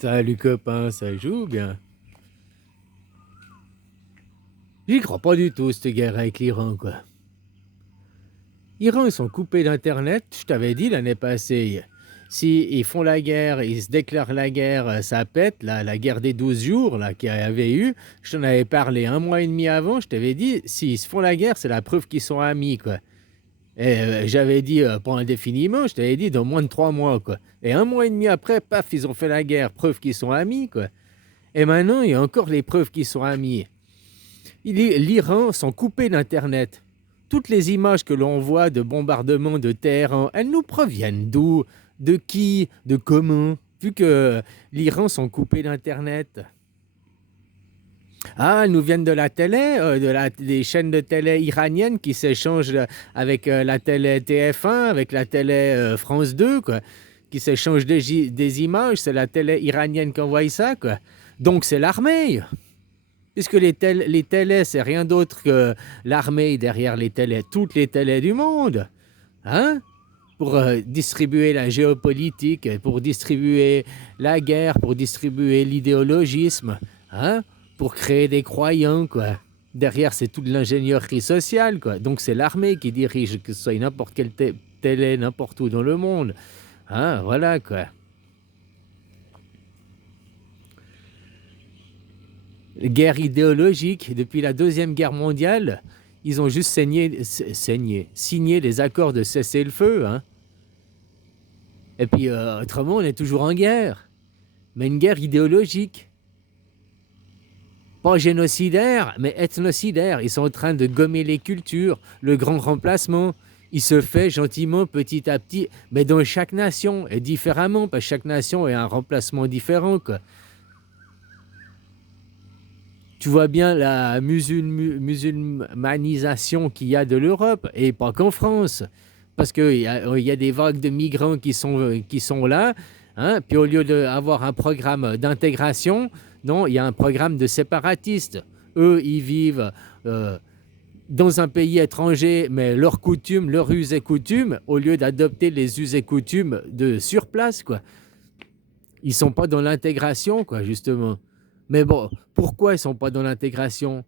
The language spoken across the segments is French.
Salut copain, ça joue bien. J'y crois pas du tout, cette guerre avec l'Iran, quoi. L'Iran, ils sont coupés d'Internet, je t'avais dit l'année passée. Si ils font la guerre, ils se déclarent la guerre, ça pète, là, la guerre des 12 jours, là, qu'il y avait eu. Je t'en avais parlé un mois et demi avant, je t'avais dit, s'ils se font la guerre, c'est la preuve qu'ils sont amis, quoi. Et j'avais dit, pas indéfiniment, je t'avais dit dans moins de 3 mois, quoi. Et un mois et demi après, paf, ils ont fait la guerre, preuve qu'ils sont amis, quoi. Et maintenant, il y a encore les preuves qu'ils sont amis. L'Iran sont coupés d'Internet. Toutes les images que l'on voit de bombardements de Téhéran, elles nous proviennent d'où? De qui? De comment? Vu que l'Iran sont coupés d'Internet. Ah, elles nous viennent de la télé, des chaînes de télé iraniennes qui s'échangent avec la télé TF1, avec la télé France 2, quoi, qui s'échangent des images. C'est la télé iranienne qui envoie ça, quoi. Donc c'est l'armée. Puisque les télés, c'est rien d'autre que l'armée derrière les télés, toutes les télés du monde, hein? Pour distribuer la géopolitique, pour distribuer la guerre, pour distribuer l'idéologisme, hein? Pour créer des croyants, quoi. Derrière, c'est toute l'ingénierie sociale, quoi. Donc, c'est l'armée qui dirige, que ce soit n'importe quelle télé, n'importe où dans le monde, hein? Voilà, quoi. Guerre idéologique, depuis la Deuxième Guerre mondiale, ils ont juste signé les accords de cessez-le-feu. Hein. Et puis, autrement, on est toujours en guerre. Mais une guerre idéologique. Pas génocidaire, mais ethnocidaire. Ils sont en train de gommer les cultures, le grand remplacement. Il se fait gentiment, petit à petit, mais dans chaque nation, et différemment, parce que chaque nation a un remplacement différent, quoi. Tu vois bien la musulmanisation qu'il y a de l'Europe, et pas qu'en France, parce qu'il y a des vagues de migrants qui sont là, hein, puis au lieu d'avoir un programme d'intégration, non, il y a un programme de séparatistes. Eux, ils vivent dans un pays étranger, mais leurs coutumes, leurs us et coutumes, au lieu d'adopter les us et coutumes de sur place, quoi. Ils sont pas dans l'intégration, quoi, justement. Mais bon, pourquoi ils sont pas dans l'intégration?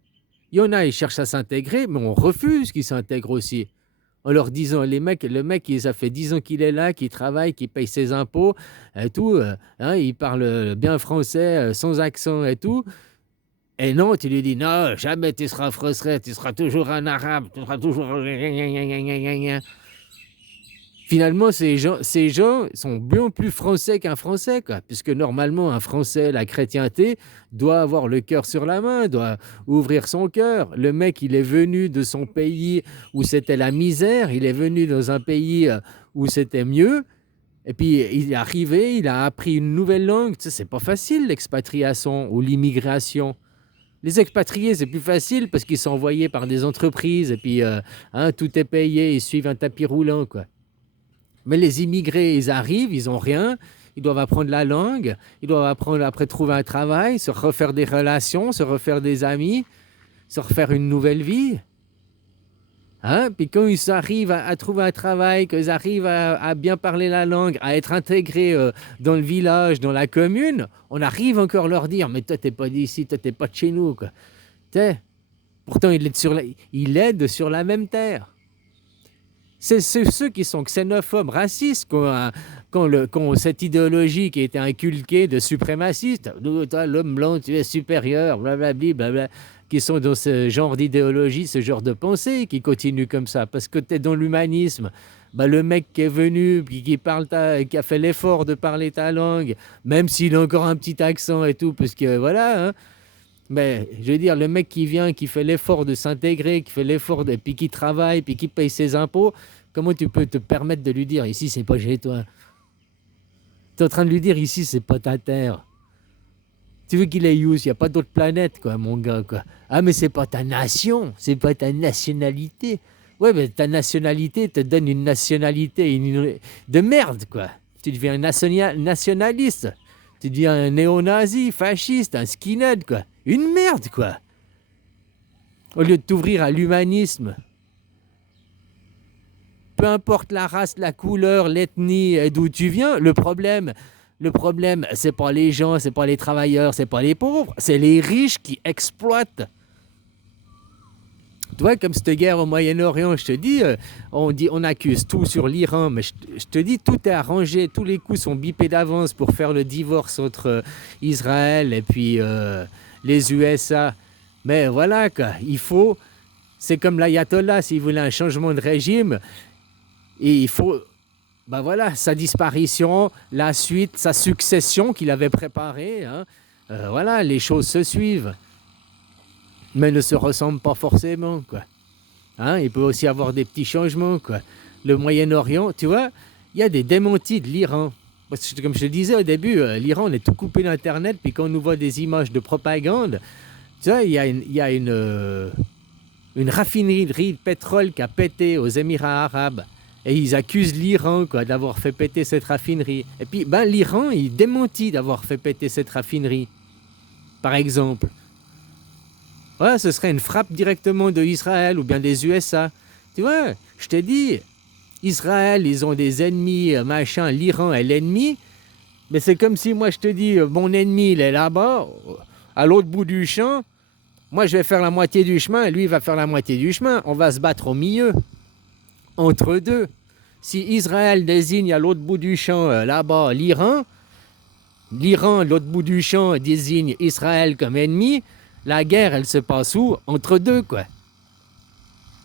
Il y en a, ils cherchent à s'intégrer, mais on refuse qu'ils s'intègrent aussi. En leur disant, le mec, ça fait 10 ans qu'il est là, qu'il travaille, qu'il paye ses impôts, et tout, hein, il parle bien français, sans accent et tout. Et non, tu lui dis, non, jamais tu seras français, tu seras toujours un arabe, tu seras toujours... Finalement, ces gens sont bien plus français qu'un Français, quoi, puisque normalement, un Français, la chrétienté, doit avoir le cœur sur la main, doit ouvrir son cœur. Le mec, il est venu de son pays où c'était la misère, il est venu dans un pays où c'était mieux, et puis il est arrivé, il a appris une nouvelle langue. Tu sais, c'est pas facile, l'expatriation ou l'immigration. Les expatriés, c'est plus facile parce qu'ils sont envoyés par des entreprises, et puis hein, tout est payé, ils suivent un tapis roulant, quoi. Mais les immigrés, ils arrivent, ils n'ont rien, ils doivent apprendre la langue, ils doivent apprendre après trouver un travail, se refaire des relations, se refaire des amis, se refaire une nouvelle vie. Hein? Puis quand ils arrivent à trouver un travail, qu'ils arrivent à bien parler la langue, à être intégrés dans le village, dans la commune, on arrive encore à leur dire, mais toi, t'es pas d'ici, toi, t'es pas de chez nous, quoi. T'sais, pourtant, il aide sur la même terre. C'est ceux qui sont xénophobes, racistes, qui ont cette idéologie qui a été inculquée de suprémaciste. Toi, l'homme blanc, tu es supérieur, blablabla, blabla, qui sont dans ce genre d'idéologie, ce genre de pensée, qui continuent comme ça. Parce que tu es dans l'humanisme. Bah, le mec qui est venu, qui qui a fait l'effort de parler ta langue, même s'il a encore un petit accent et tout, parce que voilà, hein, mais je veux dire, le mec qui vient, qui fait l'effort de s'intégrer, qui fait l'effort, puis qui travaille, puis qui paye ses impôts, comment tu peux te permettre de lui dire ici, c'est pas chez toi? Tu es en train de lui dire ici, c'est pas ta terre. Tu veux qu'il aille où? Il n'y a pas d'autre planète, quoi, mon gars, quoi. Ah, mais c'est pas ta nation, c'est pas ta nationalité. Ouais, mais ta nationalité te donne une nationalité de merde, quoi. Tu deviens un nationaliste. Tu deviens un néo-nazi, fasciste, un skinhead, quoi. Une merde, quoi. Au lieu de t'ouvrir à l'humanisme. Peu importe la race, la couleur, l'ethnie, d'où tu viens, le problème, Le problème, c'est pas les gens, c'est pas les travailleurs, c'est pas les pauvres, c'est les riches qui exploitent. Tu vois, comme cette guerre au Moyen-Orient, je te dis, on accuse tout sur l'Iran, mais je te dis, tout est arrangé, tous les coups sont bipés d'avance pour faire le divorce entre Israël et puis les USA. Mais voilà, quoi, c'est comme l'ayatollah, s'il voulait un changement de régime, et il faut, ben voilà, sa disparition, la suite, sa succession qu'il avait préparée, hein, voilà, les choses se suivent. Mais ne se ressemblent pas forcément, quoi. Hein, il peut aussi avoir des petits changements, quoi. Le Moyen-Orient, tu vois, il y a des démentis de l'Iran. Parce que, comme je te disais au début, l'Iran, on est tout coupé d'Internet, puis quand on nous voit des images de propagande, tu vois, il y a une raffinerie de pétrole qui a pété aux Émirats arabes. Et ils accusent l'Iran, quoi, d'avoir fait péter cette raffinerie. Et puis, ben, l'Iran, il démentit d'avoir fait péter cette raffinerie, par exemple. Ouais, ce serait une frappe directement de Israël ou bien des USA. Tu vois, je t'ai dit, Israël, ils ont des ennemis, machin, l'Iran est l'ennemi. Mais c'est comme si moi je te dis, mon ennemi, il est là-bas, à l'autre bout du champ. Moi, je vais faire la moitié du chemin et lui, il va faire la moitié du chemin. On va se battre au milieu, entre deux. Si Israël désigne à l'autre bout du champ, là-bas, l'Iran, l'autre bout du champ, désigne Israël comme ennemi, la guerre, elle se passe où? Entre deux, quoi.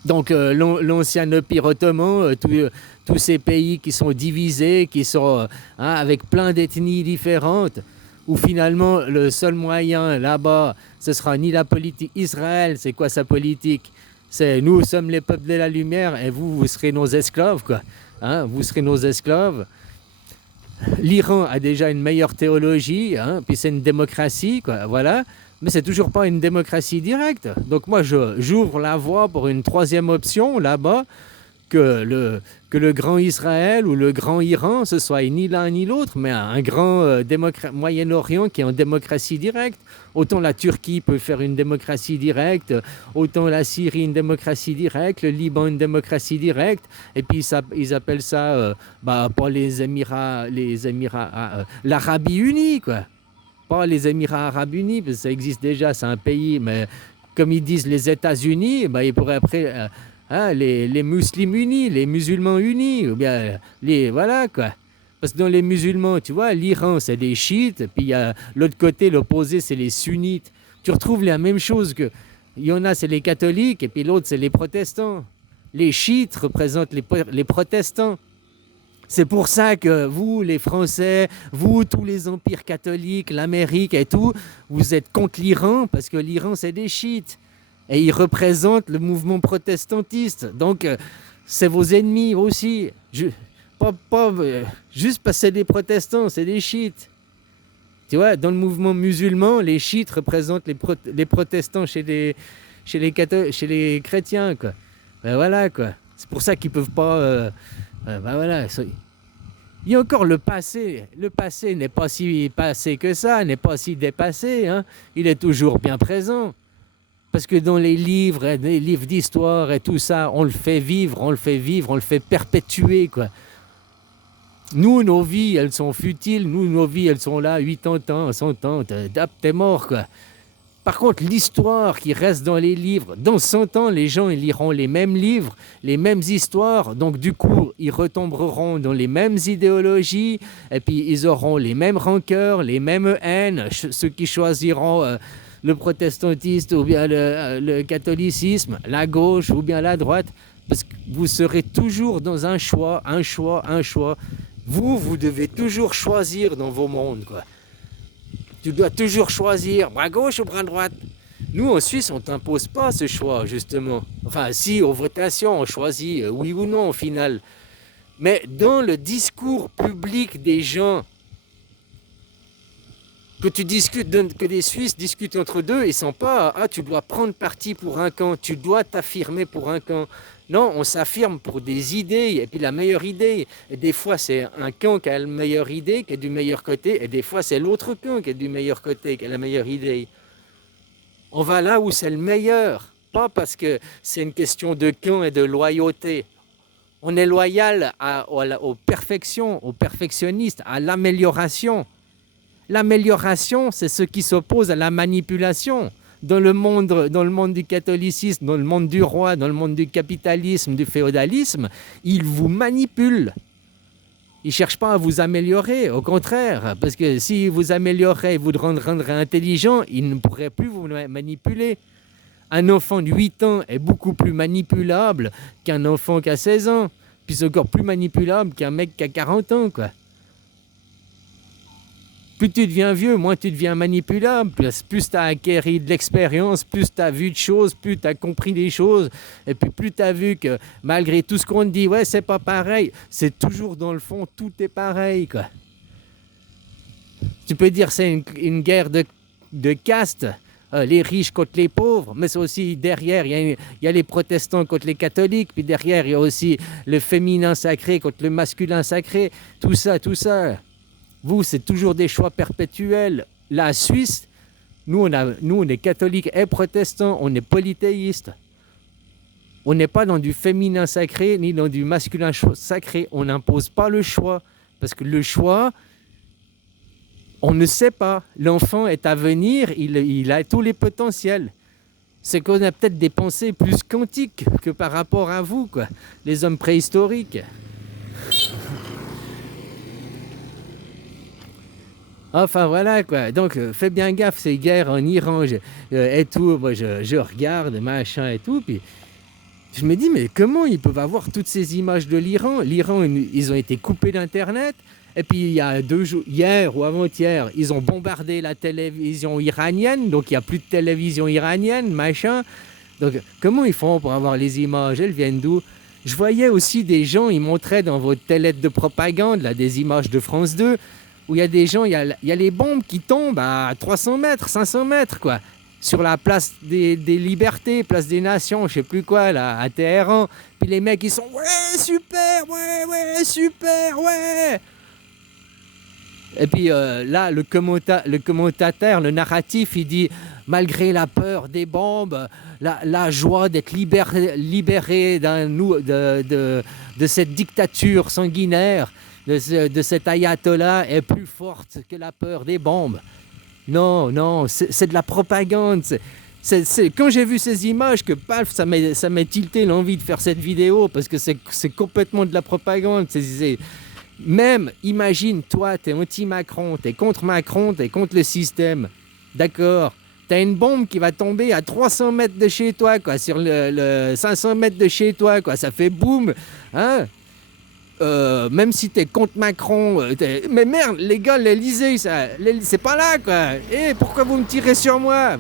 Donc, l'ancien Empire ottoman, tous ces pays qui sont divisés, qui sont avec plein d'ethnies différentes, où finalement, le seul moyen là-bas, ce sera ni la politique. Israël, c'est quoi sa politique? C'est nous sommes les peuples de la lumière et vous serez nos esclaves, quoi. Hein, vous serez nos esclaves. L'Iran a déjà une meilleure théologie, hein, puis c'est une démocratie, quoi, voilà. Mais c'est toujours pas une démocratie directe. Donc moi, j'ouvre la voie pour une troisième option là-bas, que le grand Israël ou le grand Iran, ce soit ni l'un ni l'autre, mais un grand Moyen-Orient qui est en démocratie directe. Autant la Turquie peut faire une démocratie directe, autant la Syrie une démocratie directe, le Liban une démocratie directe, et puis ils appellent ça, pas les Émirats, l'Arabie unie, quoi. Pas les Émirats arabes unis, parce que ça existe déjà, c'est un pays, mais comme ils disent les États-Unis, ils pourraient après les musulmans unis, les musulmans unis, ou bien voilà, quoi. Parce que dans les musulmans, tu vois, l'Iran, c'est des chiites, puis il y a l'autre côté, l'opposé, c'est les sunnites. Tu retrouves la même chose que, il y en a, c'est les catholiques, et puis l'autre, c'est les protestants. Les chiites représentent les protestants. C'est pour ça que vous, les Français, vous, tous les empires catholiques, l'Amérique et tout, vous êtes contre l'Iran, parce que l'Iran, c'est des chiites. Et ils représentent le mouvement protestantiste. Donc, c'est vos ennemis aussi. Juste parce que c'est des protestants, c'est des chiites. Tu vois, dans le mouvement musulman, les chiites représentent les protestants chez les chrétiens, quoi. Ben voilà, quoi. C'est pour ça qu'ils peuvent pas... voilà. Il y a encore le passé. Le passé n'est pas si passé que ça, n'est pas si dépassé, hein. Il est toujours bien présent. Parce que dans les livres d'histoire et tout ça, on le fait vivre, on le fait perpétuer, quoi. Nous, nos vies, elles sont futiles. Nous, nos vies, elles sont là, 80 ans, 100 ans, t'es mort, quoi. Par contre, l'histoire qui reste dans les livres, dans 100 ans, les gens ils liront les mêmes livres, les mêmes histoires, donc du coup, ils retomberont dans les mêmes idéologies, et puis ils auront les mêmes rancœurs, les mêmes haines, ceux qui choisiront le protestantisme ou bien le catholicisme, la gauche ou bien la droite, parce que vous serez toujours dans un choix. Vous devez toujours choisir dans vos mondes, quoi. Tu dois toujours choisir bras gauche ou bras droite. Nous, en Suisse, on ne t'impose pas ce choix, justement. Enfin, si, aux votations, on choisit oui ou non, au final. Mais dans le discours public des gens, que des Suisses discutent entre eux, ils ne sont pas « Ah, tu dois prendre parti pour un camp, tu dois t'affirmer pour un camp ». Non, on s'affirme pour des idées, et puis la meilleure idée. Et des fois, c'est un camp qui a la meilleure idée, qui est du meilleur côté, et des fois, c'est l'autre camp qui est du meilleur côté, qui a la meilleure idée. On va là où c'est le meilleur, pas parce que c'est une question de camp et de loyauté. On est loyal aux perfections, aux perfectionnistes, à l'amélioration. L'amélioration, c'est ce qui s'oppose à la manipulation. Dans le monde du catholicisme, dans le monde du roi, dans le monde du capitalisme, du féodalisme, ils vous manipulent. Ils ne cherchent pas à vous améliorer, au contraire, parce que s'ils vous amélioreraient et vous rendraient intelligent, ils ne pourraient plus vous manipuler. Un enfant de 8 ans est beaucoup plus manipulable qu'un enfant qui a 16 ans, puis c'est encore plus manipulable qu'un mec qui a 40 ans, quoi. Plus tu deviens vieux, moins tu deviens manipulable, plus tu as acquéri de l'expérience, plus tu as vu de choses, plus tu as compris des choses, et puis plus tu as vu que malgré tout ce qu'on te dit, ouais, c'est pas pareil, c'est toujours dans le fond, tout est pareil, quoi. Tu peux dire c'est une guerre de caste, les riches contre les pauvres, mais c'est aussi derrière, il y a les protestants contre les catholiques, puis derrière, il y a aussi le féminin sacré contre le masculin sacré, tout ça, tout ça. Vous, c'est toujours des choix perpétuels. La Suisse, nous, on est catholiques et protestants, on est polythéistes. On n'est pas dans du féminin sacré, ni dans du masculin sacré. On n'impose pas le choix, parce que le choix, on ne sait pas. L'enfant est à venir, il a tous les potentiels. C'est qu'on a peut-être des pensées plus quantiques que par rapport à vous, quoi, les hommes préhistoriques. Enfin voilà quoi, donc fais bien gaffe, ces guerres en Iran et tout, moi je regarde, machin et tout, puis je me dis mais comment ils peuvent avoir toutes ces images de l'Iran? L'Iran, ils ont été coupés d'internet, et puis il y a 2 jours, hier ou avant-hier, ils ont bombardé la télévision iranienne, donc il n'y a plus de télévision iranienne, machin. Donc comment ils font pour avoir les images? Elles viennent d'où? Je voyais aussi des gens, ils montraient dans vos téléttes de propagande, là, des images de France 2, où il y a des gens, il y a les bombes qui tombent à 300 mètres, 500 mètres, quoi, sur la place des libertés, place des nations, je sais plus quoi, là, à Téhéran. Puis les mecs, ils sont, ouais, super, ouais, super, ouais. Et puis là, le commentateur, le narratif, il dit, malgré la peur des bombes, la joie d'être libéré de cette dictature sanguinaire, de cet ayatollah est plus forte que la peur des bombes. Non, c'est de la propagande. Quand j'ai vu ces images que paf, ça m'a tilté l'envie de faire cette vidéo, parce que c'est complètement de la propagande. Même, imagine, toi, t'es anti-Macron, t'es contre Macron, t'es contre le système. D'accord. T'as une bombe qui va tomber à 300 mètres de chez toi, quoi, sur le 500 mètres de chez toi, quoi. Ça fait boum, hein. Même si t'es contre Macron, mais merde, les gars, l'Elysée, c'est pas là, quoi. Pourquoi vous me tirez sur moi?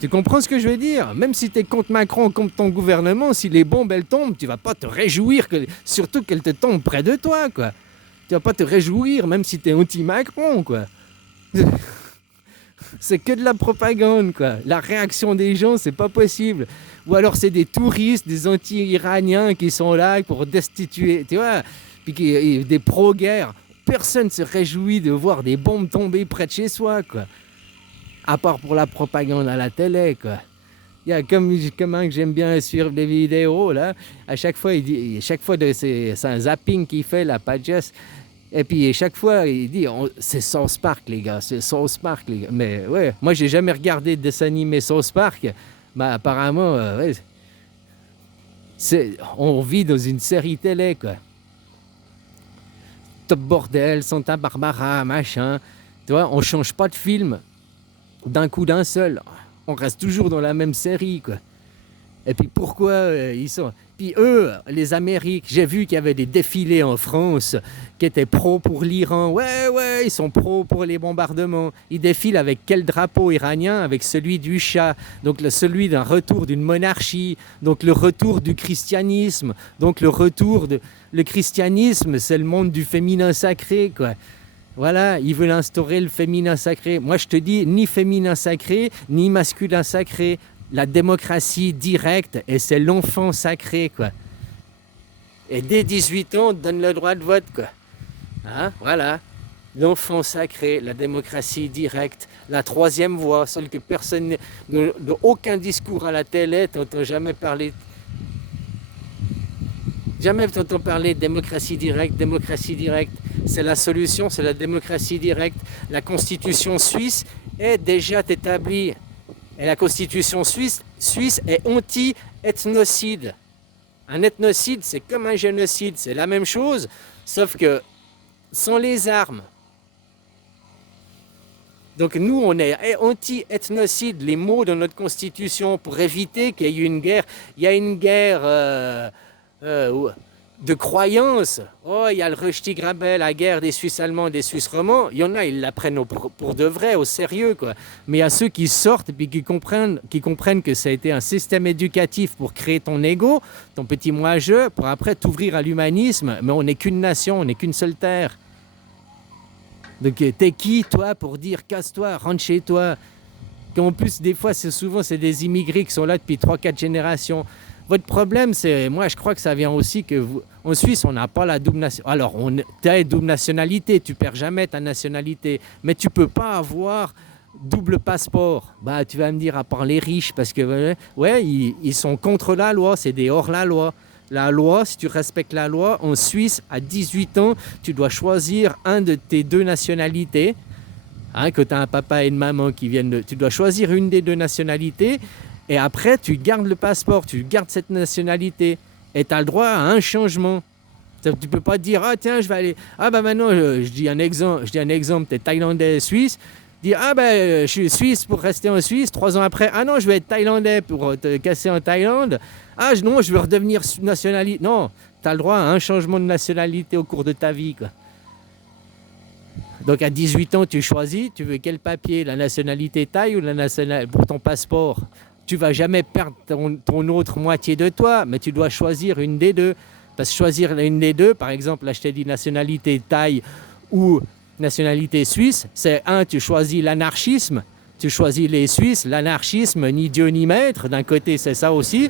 Tu comprends ce que je veux dire? Même si t'es contre Macron, contre ton gouvernement, si les bombes, elles tombent, tu vas pas te réjouir, surtout qu'elles te tombent près de toi, quoi. Tu vas pas te réjouir, même si t'es anti-Macron, quoi. C'est que de la propagande, quoi. La réaction des gens, c'est pas possible. Ou alors c'est des touristes, des anti-iraniens qui sont là pour destituer, tu vois, puis des pro-guerre. Personne ne se réjouit de voir des bombes tomber près de chez soi, quoi. À part pour la propagande à la télé, quoi. Il y a comme un que j'aime bien suivre des vidéos, là. À chaque fois, c'est un zapping qu'il fait, la Pages. Et puis, chaque fois, il dit, c'est South Park, les gars, c'est South Park, les gars. Mais ouais, moi, j'ai jamais regardé de dessin animé South Park. Mais apparemment, ouais, on vit dans une série télé, quoi. Top Bordel, Santa Barbara, machin. Tu vois, on change pas de film d'un coup d'un seul. On reste toujours dans la même série, quoi. Et puis pourquoi ils sont... Puis eux, les Amériques, j'ai vu qu'il y avait des défilés en France qui étaient pro pour l'Iran. Ouais, ils sont pro pour les bombardements. Ils défilent avec quel drapeau iranien? Avec celui du Shah. Donc celui d'un retour d'une monarchie. Donc le retour du christianisme. Donc le christianisme, c'est le monde du féminin sacré, quoi. Voilà, ils veulent instaurer le féminin sacré. Moi, je te dis, ni féminin sacré, ni masculin sacré. La démocratie directe, et c'est l'enfant sacré, quoi. Et dès 18 ans, on te donne le droit de vote, quoi. Hein? Voilà. L'enfant sacré, la démocratie directe, la troisième voie, celle que personne... De aucun discours à la télé, t'entends jamais parler... Jamais t'entends parler de démocratie directe, c'est la solution, c'est la démocratie directe. La constitution suisse est déjà établie. Et la constitution suisse est anti-ethnocide. Un ethnocide, c'est comme un génocide, c'est la même chose, sauf que sans les armes. Donc nous, on est anti-ethnocide, les mots de notre constitution, pour éviter qu'il y ait une guerre. Il y a une guerre de croyances. Oh, il y a le Rösti-Grabel, la guerre des Suisses allemands, des Suisses romands. Il y en a, ils la prennent pour de vrai, au sérieux, quoi. Mais il y a ceux qui sortent et puis qui comprennent que ça a été un système éducatif pour créer ton ego, ton petit moi-je, pour après t'ouvrir à l'humanisme. Mais on n'est qu'une nation, on n'est qu'une seule terre. Donc t'es qui, toi, pour dire casse-toi, rentre chez toi? En plus, des fois, c'est des immigrés qui sont là depuis 3-4 générations. Votre problème, c'est, moi je crois que ça vient aussi que en Suisse, on n'a pas la double nationalité. Alors, tu as une double nationalité, tu perds jamais ta nationalité, mais tu peux pas avoir double passeport. Bah, tu vas me dire, à part les riches, parce que, ouais, ils sont contre la loi, c'est des hors-la-loi. La loi, si tu respectes la loi, en Suisse, à 18 ans, tu dois choisir un de tes deux nationalités. Hein, que tu as un papa et une maman qui viennent tu dois choisir une des deux nationalités et après tu gardes le passeport, tu gardes cette nationalité et tu as le droit à un changement. Tu ne peux pas dire ah tiens je vais aller maintenant je dis un exemple, tu es thaïlandais suisse, dis je suis suisse pour rester en Suisse, 3 ans après non je vais être thaïlandais pour te casser en Thaïlande. Non, je veux redevenir nationalité. Non, tu as le droit à un changement de nationalité au cours de ta vie, quoi. Donc à 18 ans, tu choisis, tu veux quel papier, la nationalité thaï ou la nationalité pour ton passeport. Tu ne vas jamais perdre ton autre moitié de toi, mais tu dois choisir une des deux. Parce que choisir une des deux, par exemple, là je t'ai dit nationalité thaï ou nationalité suisse, c'est tu choisis l'anarchisme, tu choisis les Suisses, l'anarchisme, ni Dieu ni maître, d'un côté c'est ça aussi.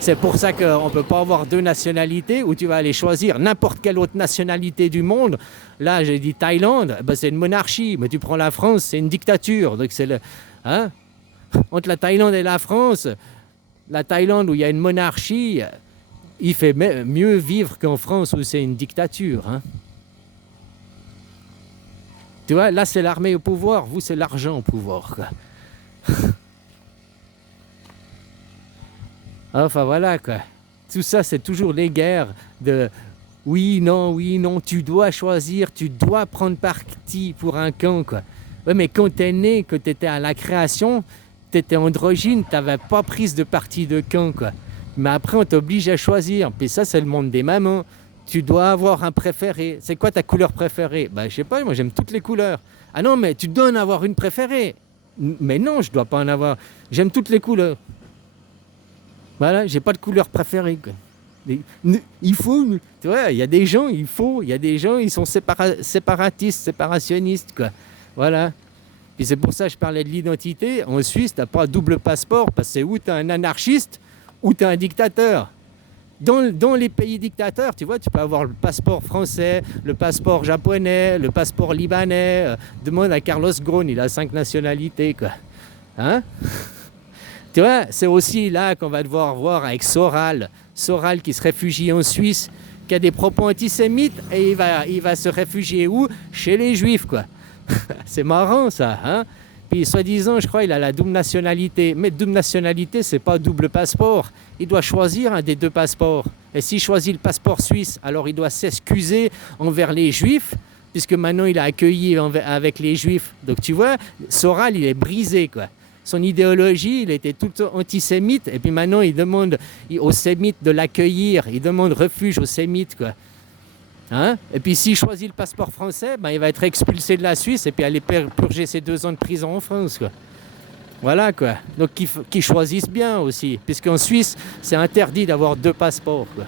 C'est pour ça qu'on ne peut pas avoir deux nationalités où tu vas aller choisir n'importe quelle autre nationalité du monde. Là, j'ai dit Thaïlande, c'est une monarchie. Mais tu prends la France, c'est une dictature. Donc c'est entre la Thaïlande et la France, la Thaïlande où il y a une monarchie, il fait mieux vivre qu'en France où c'est une dictature. Hein. Tu vois, là c'est l'armée au pouvoir, vous c'est l'argent au pouvoir, quoi. Enfin voilà quoi. Tout ça c'est toujours les guerres de oui, non, tu dois choisir, tu dois prendre parti pour un camp quoi. Ouais, mais quand t'es né, quand t'étais à la création, t'étais androgyne, t'avais pas prise de parti de camp quoi. Mais après on t'oblige à choisir. Puis ça c'est le monde des mamans. Tu dois avoir un préféré. C'est quoi ta couleur préférée? Je sais pas, moi j'aime toutes les couleurs. Ah non mais tu dois en avoir une préférée. Mais non, je dois pas en avoir. J'aime toutes les couleurs. Voilà, j'ai pas de couleur préférée. Quoi. Il faut, tu vois, il y a des gens, ils sont séparatistes, séparationnistes, quoi. Voilà. Puis c'est pour ça que je parlais de l'identité. En Suisse, t'as pas double passeport parce que c'est où t'es un anarchiste ou t'es un dictateur. Dans les pays dictateurs, tu vois, tu peux avoir le passeport français, le passeport japonais, le passeport libanais. Demande à Carlos Ghosn, il a 5 nationalités, quoi. Hein? Tu vois, c'est aussi là qu'on va devoir voir avec Soral qui se réfugie en Suisse, qui a des propos antisémites et il va se réfugier où? Chez les Juifs, quoi. C'est marrant, ça, hein? Puis, soi-disant, je crois, il a la double nationalité. Mais double nationalité, c'est pas double passeport. Il doit choisir un des deux passeports. Et s'il choisit le passeport suisse, alors il doit s'excuser envers les Juifs, puisque maintenant il a accueilli avec les Juifs. Donc, tu vois, Soral, il est brisé, quoi. Son idéologie, il était tout antisémite, et puis maintenant il demande aux sémites de l'accueillir, il demande refuge aux sémites, quoi. Hein? Et puis s'il choisit le passeport français, il va être expulsé de la Suisse et puis aller purger ses 2 ans de prison en France, quoi. Voilà, quoi. Donc qu'ils choisissent bien aussi, puisqu'en Suisse, c'est interdit d'avoir 2 passeports, quoi.